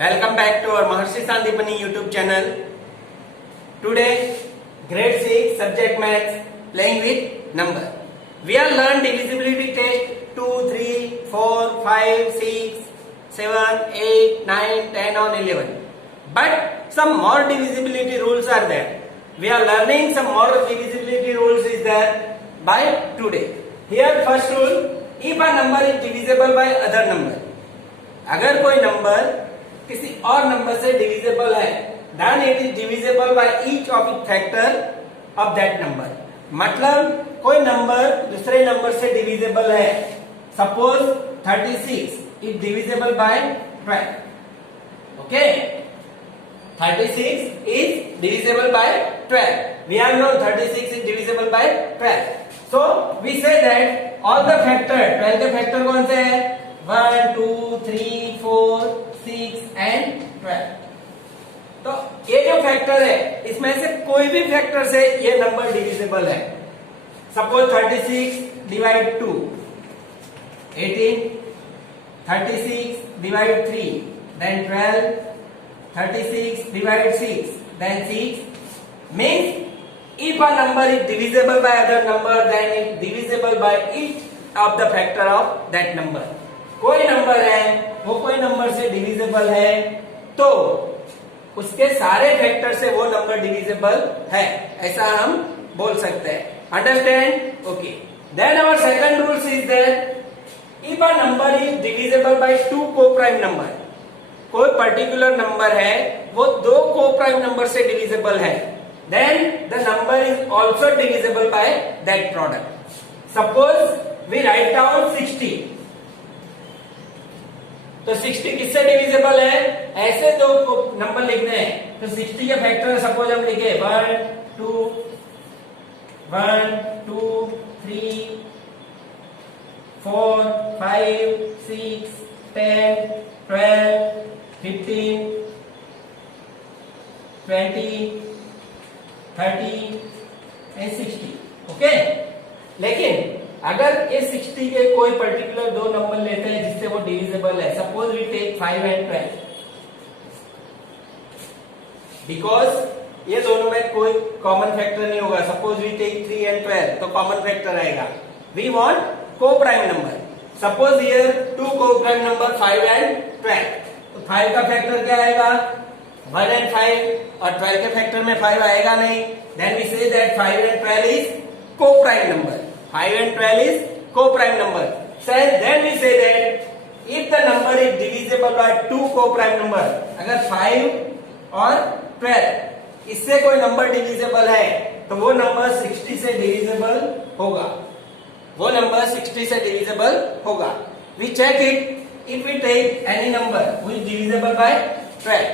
Welcome back to our Maharshi Sandipani YouTube channel. Today, grade 6 subject maths, playing with number. We have learned divisibility test 2, 3, 4, 5, 6, 7, 8, 9, 10 and 11. But some more divisibility rules are there. We are learning some more divisibility rules is there by today. Here first rule, if a number is divisible by other number. अगर कोई नंबर किसी और नंबर से divisible है, then it is divisible by each of its factor of that number. मतलब कोई नंबर दूसरे नंबर से डिविजिबल है. सपोज 36 is divisible by 12. Okay, 36 is divisible by 12. We have known 36 is divisible by 12. So we say that all the factor, 12 के factor कौन से है? 1, 2, 3, 4, 6 and 12. तो ये जो फैक्टर है इसमें से कोई भी फैक्टर से ये नंबर डिविजिबल है. सपोज 36 डिवाइड 2 18, 36 डिवाइड 3 then 12, 36 divide 6 then 6 means if a number is divisible by other number then it is divisible by each of the factor of that number. कोई नंबर है वो कोई नंबर से डिविजिबल है तो उसके सारे फैक्टर से वो नंबर डिविजिबल है, ऐसा हम बोल सकते हैं. Understand? Okay. Then our second rules is that if a number is divisible by two coprime number. कोई पर्टिकुलर नंबर है वो दो को-प्राइम नंबर से डिविजिबल है, then the number is also divisible by that product. Suppose we write down 60. तो 60 किससे डिविजिबल है? ऐसे दो नंबर लिखने हैं तो 60 के फैक्टर सपोज हम लिखे 1, 2, 3, 4, 5, 6, 10, 12, 15, 20, 30 and 60. ओके. लेकिन अगर ये 60 के कोई पर्टिकुलर दो नंबर लेते हैं जिससे वो डिविजिबल है, suppose we take 5 and 12, because ये दोनों में कोई कॉमन फैक्टर नहीं होगा. सपोज वी टेक 3 and 12 तो कॉमन फैक्टर आएगा. We want coprime number. Suppose here two coprime number 5 and 12. तो 5 का फैक्टर क्या आएगा? 1 and 5 और 12 के फैक्टर में 5 आएगा नहीं. Then we say that 5 and 12 is coprime number. 5 and 12 is co-prime number. So then we say that if the number is divisible by two co-prime number, अगर 5 और 12 इससे कोई नंबर डिविजिबल है तो वो नंबर 60 से डिविजिबल होगा. वो नंबर 60 से डिविजिबल होगा. We check it if we take any number which is divisible by 12.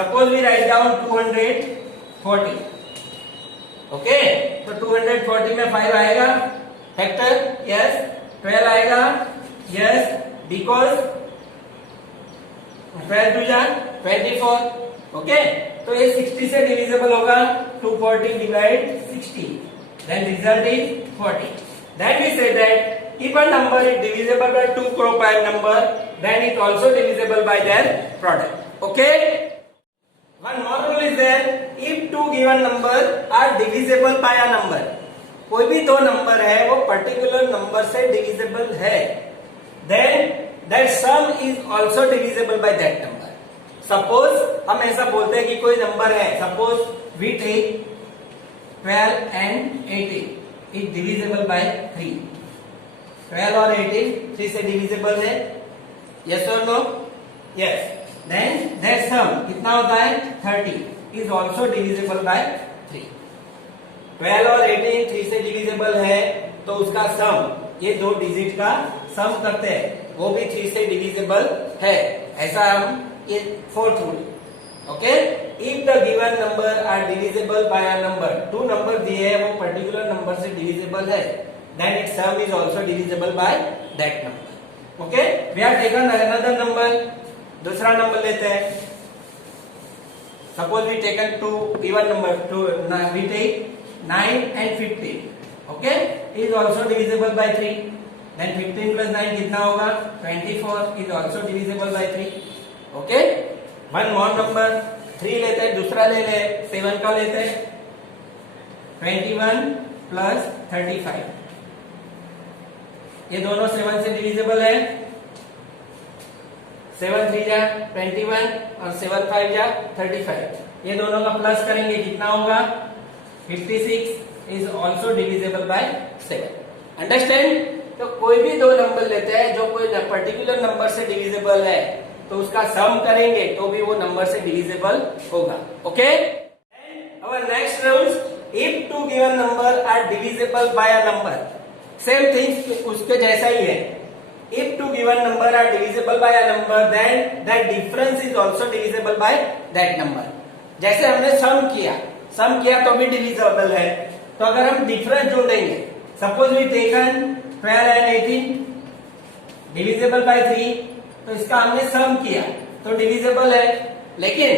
Suppose we write down 240. ओके. तो 240 में 5 आएगा फैक्टर? यस. 12 आएगा? यस. बिकॉज 12 टू जा 24. ओके. तो ये 60 से डिविजिबल होगा. 240 divide 60 then result is 40. Then we say that if a number is divisible by two coprime number then it also divisible by their product. Okay. One more rule is there. If two given number are divisible by a number, कोई भी दो नंबर है वो particular number से divisible है, then that sum is also divisible by that number. Suppose हम ऐसा बोलते हैं कि कोई नंबर है, सपोज we take 12 and 18 is divisible by 3. 12 और 18 3 से डिविजिबल है. Yes or no? Yes. Then that sum कितना होता है? 30 is also divisible by 3. 12 और 18 3 से डिविजिबल है तो उसका सम, ये दो डिजिट का सम करते हैं, वो भी 3 से डिविजिबल है. ऐसा हम ये fourth rule. Okay. If the given number are divisible by a number, two number दिए हैं वो पर्टिकुलर नंबर से डिविजिबल है, then it sum is also divisible by that number. Okay. We have taken another number. दूसरा number लेते हैं. Suppose we taken two even number. We take 9 and 15. Okay. Is also divisible by 3. देन 15 plus 9 कितना होगा? 24 is also divisible by 3. Okay. One more number 3 लेते हैं, दूसरा ले ले 7 का लेते हैं 21 प्लस 35, ये दोनों 7 से डिविजिबल है, 7 3 जा 21 और 7 5 जा 35, ये दोनों का प्लस करेंगे कितना होगा 56 इज ऑल्सो डिविजिबल बाय 7। अंडरस्टैंड? तो कोई भी दो नंबर लेते हैं जो कोई पर्टिकुलर नंबर से डिविजिबल है तो उसका सम करेंगे तो भी वो नंबर से डिविजिबल होगा। Okay, our next rules, if two given number are divisible by a number, same thing उसके जैसा ही है। If two given number are divisible by a number then that difference is also divisible by that number. जैसे हमने सम किया तो भी डिविजिबल है, तो अगर हम डिफरेंस जोड़ेंगे, suppose we taken 12 and 18 divisible by 3, तो इसका हमने सम किया तो डिविजिबल है, लेकिन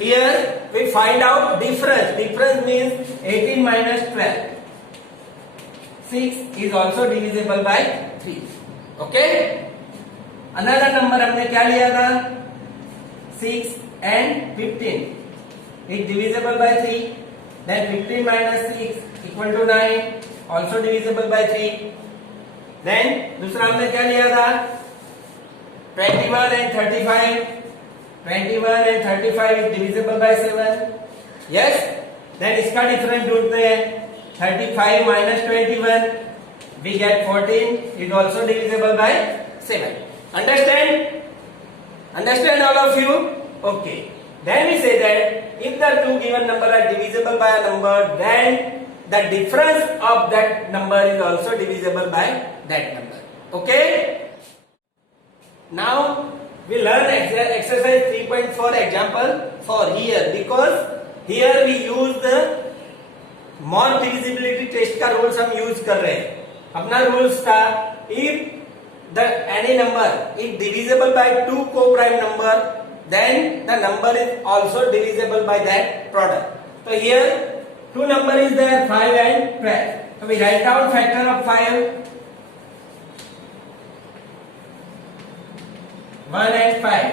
here we find out difference means 18 minus 12, 6 is also divisible by 3। Okay, another number हमने क्या लिया था 6 एंड 15 is divisible by 3, then 15 minus 6 equal to 9, also divisible by 3. Then दूसरा हमने क्या लिया था 21 and 35, 21 and 35 is divisible by 7. Yes, then इसका डिफरेंस ढूंढते हैं 35 minus 21 we get 14 is also divisible by 7. Understand all of you? Okay. Then we say that if the two given number are divisible by a number, then the difference of that number is also divisible by that number. Okay? Now we learn exercise 3.4 example for here, because here we use the more divisibility test का rules हम use कर रहे हैं। अपना rules था if the any number is divisible by two co-prime number, then the number is also divisible by that product. So here two number is there 5 and 12. So we write down factor of 5, 1 and 5,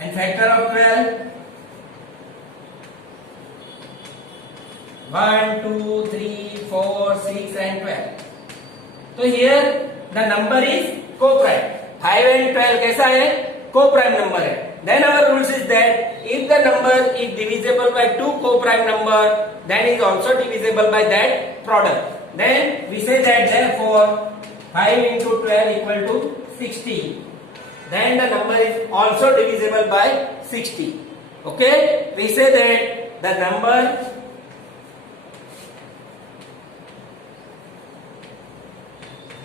and factor of 12, 1, 2, 3, 4, 6 and 12. So here the number is co-prime. 5 and 12 कैसा है? Co-prime number है. Then our rules is that if the number is divisible by two co-prime number, then is also divisible by that product. Then we say that therefore 5 into 12 equal to 60. Then the number is also divisible by 60. Okay? We say that the number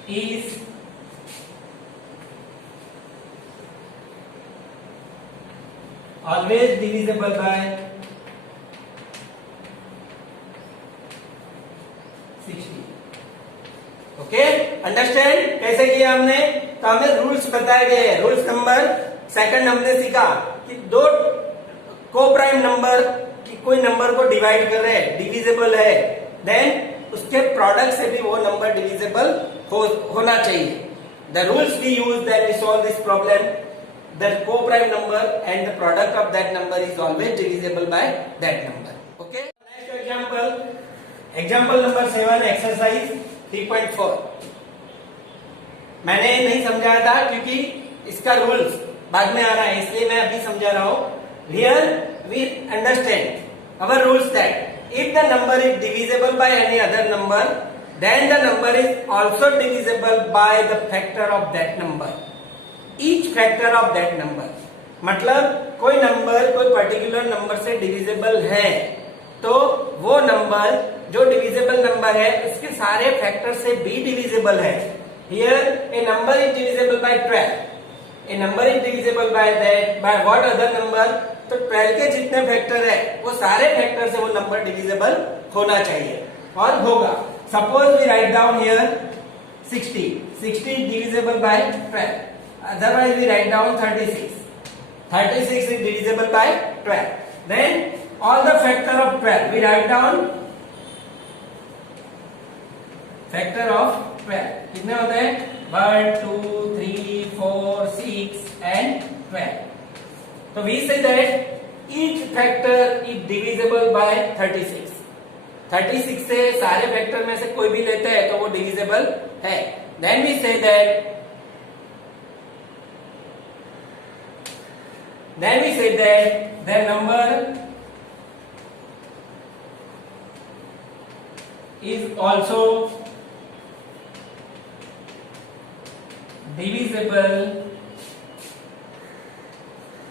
is always divisible by 60. Okay, understand कैसे किया हमने? तो हमें रूल्स बताए गए हैं। Rules number second हमने सीखा कि दो को-प्राइम नंबर की कोई नंबर को डिवाइड कर रहे हैं, डिविजिबल है, देन उसके प्रोडक्ट से भी वो नंबर डिविजिबल होना चाहिए। The rules we use that we solve this problem, the co-prime number and the product of that number is always divisible by that number. Okay, next example number 7, exercise 3.4. मैंने नहीं समझाया था क्योंकि इसका रूल्स बाद में आ रहा है, इसलिए मैं अभी समझा रहा हूं। Here we understand our rules that if the number is divisible by any other number, then the number is also divisible by the factor of that number. Each factor of that number, मतलब कोई नंबर कोई particular number से divisible है तो वो नंबर जो divisible number है उसके सारे फैक्टर से भी डिविजिबल है। Here a number is divisible by 12. A number is divisible by that by what other number? तो 12 के जितने फैक्टर है वो सारे फैक्टर से वो नंबर डिविजिबल होना चाहिए और होगा। Suppose we write down here 60. 60 is divisible by 12. Otherwise we write down 36. 36 is divisible by 12. Then all the factor of 12 we write down factor of 12. कितने होते हैं? 1, 2, 3, 4, 6 and 12. So we say that factor is divisible by 36. 36 से सारे फैक्टर में से कोई भी लेते हैं तो वो डिविजिबल है. Then we say that the number is also divisible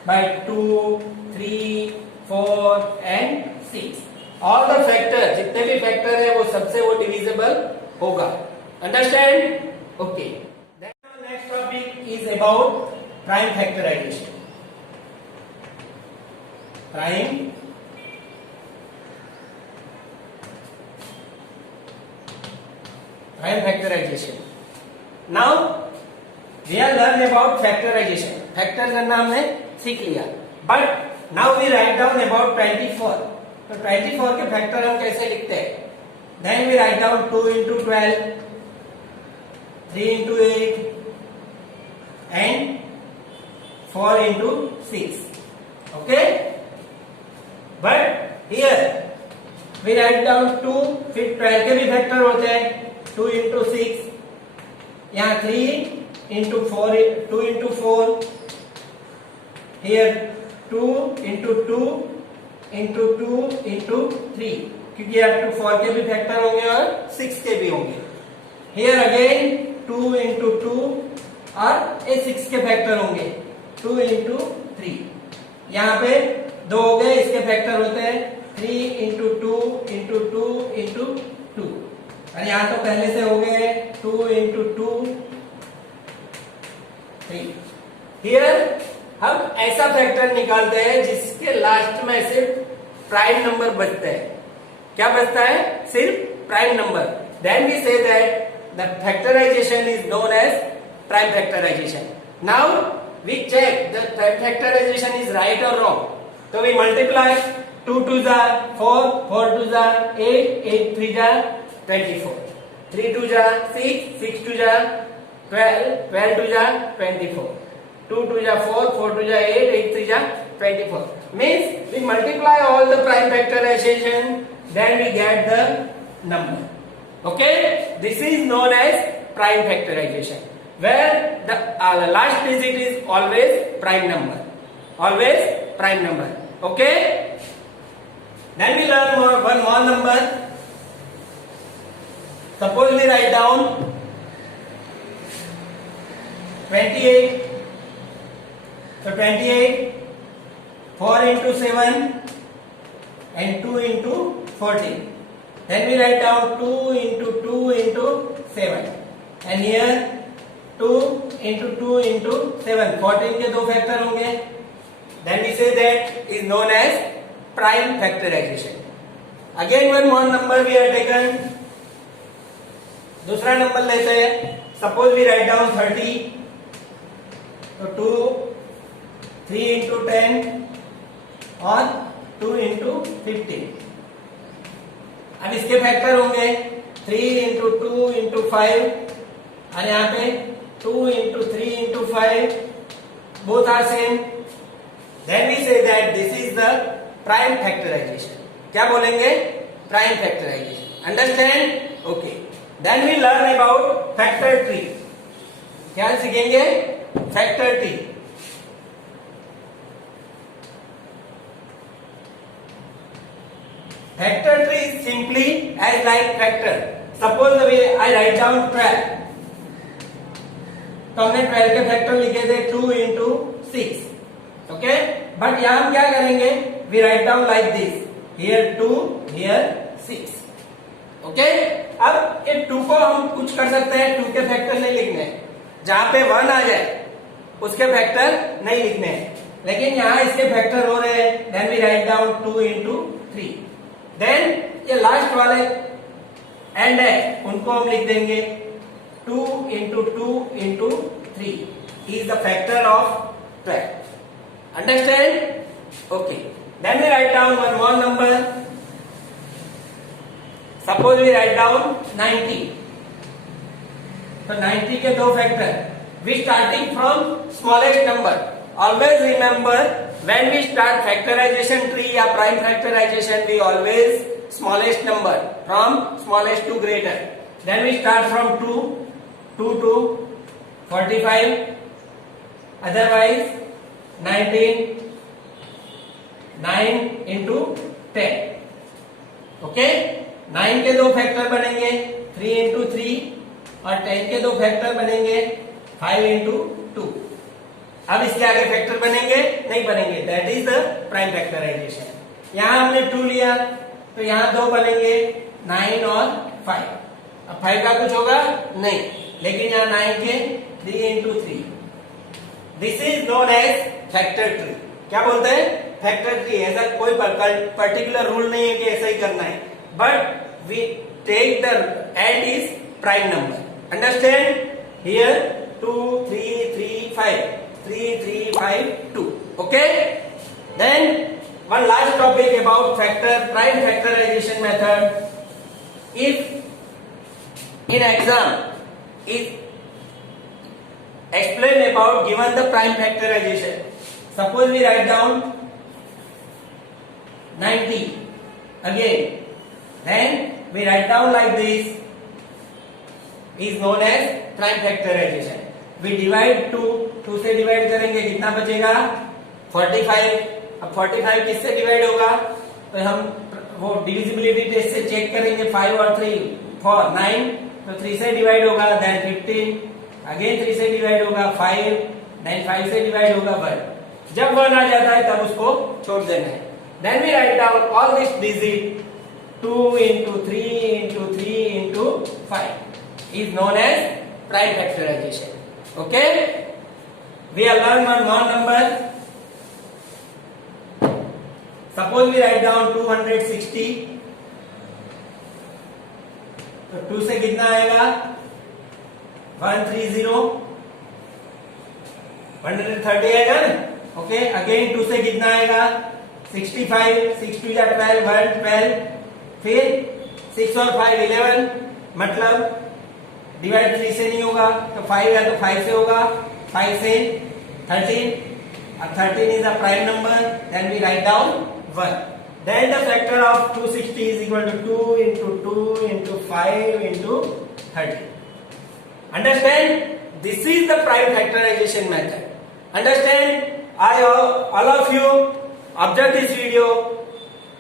by 2, 3, 4 and 6. All the factors, जितने भी फैक्टर है वो सबसे वो डिविजिबल होगा. Understand? Okay. Then our next topic is about prime factorization. Prime factorization. Now we are learn about factorization. Factor करना हमने सीख लिया. But now we write down about 24. तो 24 के फैक्टर हम कैसे लिखते हैं? Then we write down 2 into 12, 3 into 8 and 4 into 6. Okay? But here we write down 2, फिर 12 के भी फैक्टर होते हैं. 2 into 6, यहाँ 3 into 4, 2 into 4, here 2 into 2 into 2 into 3, क्योंकि up to 4 के भी फैक्टर होंगे और 6 के भी होंगे. Here again 2 into 2 और ये 6 के फैक्टर होंगे. 2 into 3, यहाँ पे 2 हो गए, इसके फैक्टर होते हैं 3 into 2 into 2 into 2, और यहाँ तो पहले से हो गए 2 into 2, 3. Here हम ऐसा फैक्टर निकालते हैं जिसके लास्ट में सिर्फ प्राइम नंबर बचते हैं. क्या बचता है? सिर्फ prime number. Then we say that the factorization is known as prime factorization. Now we check the factorization is right or wrong. So we multiply 2 2s are 4, 4 2s are 8, 8 3s are 24, 3 2s are 6, 6 2s are 12, 12 2s are 24, 2 2s are 4, 4 2s are 8, 8 3s are 24. Means we multiply all the prime factorization, then we get the number. Okay, this is known as prime factorization, where the last digit is always prime number, always prime number. Okay, then we learn one more number. Suppose we write down 28. So 28, 4 into 7 and 2 into 14. Then we write down 2 into 2 into 7, and here 2 into 2 into 7. 14 के दो फैक्टर होंगे. Then we say that is known as prime factorization. Again one more number we have taken. दूसरा number लेते हैं. Suppose we write down 30. तो 2, 3 into 10 और 2 into 15. अब इसके फैक्टर होंगे 3 into 2 into 5, और यहाँ पे 2 into 3 into 5, both are same. Then we say that this is the prime factorization. क्या बोलेंगे? Prime factorization. Understand? Okay. Then we learn about factor tree. क्या सीखेंगे? Factor tree. Factor tree is simply as like factor. Suppose I write down 12. तो हमने 12 के फैक्टर लिखे थे 2 into 6. Okay? But यहाँ हम क्या करेंगे? We write down like this. Here 2, here 6. Okay? अब ये 2 को हम कुछ कर सकते हैं. 2 के फैक्टर नहीं लिखने हैं. जहां पे 1 आ जाए उसके फैक्टर नहीं लिखने हैं. लेकिन यहाँ इसके फैक्टर हो रहे हैं. Then we write down 2 into 3. Then ये लास्ट वाले एंड है उनको हम लिख देंगे 2 into 2 into 3 is the factor of 12. Understand? Okay. Then we write down one more number. Suppose we write down 90. तो 90 के दो factor. We starting from smallest number. always remember when we start factorization tree या prime factorization, we always smallest number from smallest to greater. Then we start from 2 to 45, otherwise 19, 9 into 10. ओके, 9 के दो फैक्टर बनेंगे 3 into 3 और 10 के दो फैक्टर बनेंगे 5 into 2. अब इसके आगे फैक्टर बनेंगे नहीं बनेंगे, that is the prime factorization. यहां हमने 2 लिया तो यहां दो बनेंगे 9 और 5. अब 5 का कुछ होगा नहीं, लेकिन यहां 9 के 3 into 3. This is known age factor tree. क्या बोलते हैं? Factor tree. ऐसा कोई पर्टिकुलर रूल नहीं है कि ऐसा ही करना है, but we take the end is prime number. Understand? Here 2 3 3 5 3 3 5 2. Okay? Then one last topic about prime factorization method. If in exam is explain about given the prime factorization. Suppose we write down 90 again. Then we write down like this is known as prime factorization. We divide 2 से डिवाइड करेंगे, कितना बचेगा? 45. अब 45 किससे डिवाइड होगा? तो हम वो डिविजिबिलिटी टेस्ट से चेक करेंगे. 5 और 3 4 9, तो 3 से डिवाइड होगा, देन 15 अगेन 3 से डिवाइड होगा, 5 देन 5 से डिवाइड होगा 1. जब 1 आ जाता है तब उसको छोड़ देना है. Then we write down all this digit 2 into 3 into 3 into 5 is known as prime factorization. Okay? We have learned one more number. Suppose we write down 260. तो 2 से कितना आएगा? 130. 130 आएगा ना? ओके, अगेन 2 से कितना आएगा? 65. 6 2 या 12, 1 12. फिर 6 और 5 11. मतलब डिवाइड 3 से नहीं होगा, तो 5 है तो 5 से होगा. 5 से 13. अब 13 is a prime number. Then we write down 1. Then the factor of 260 is equal to 2 into 2 into 5 into 30. Understand? This is the prime factorization method. Understand? All of you observe this video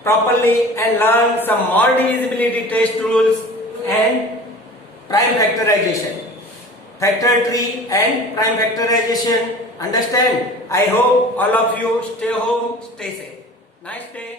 properly and learn some more divisibility test rules and prime factorization, factor tree and prime factorization. Understand? I hope all of you stay home, stay safe. Nice day.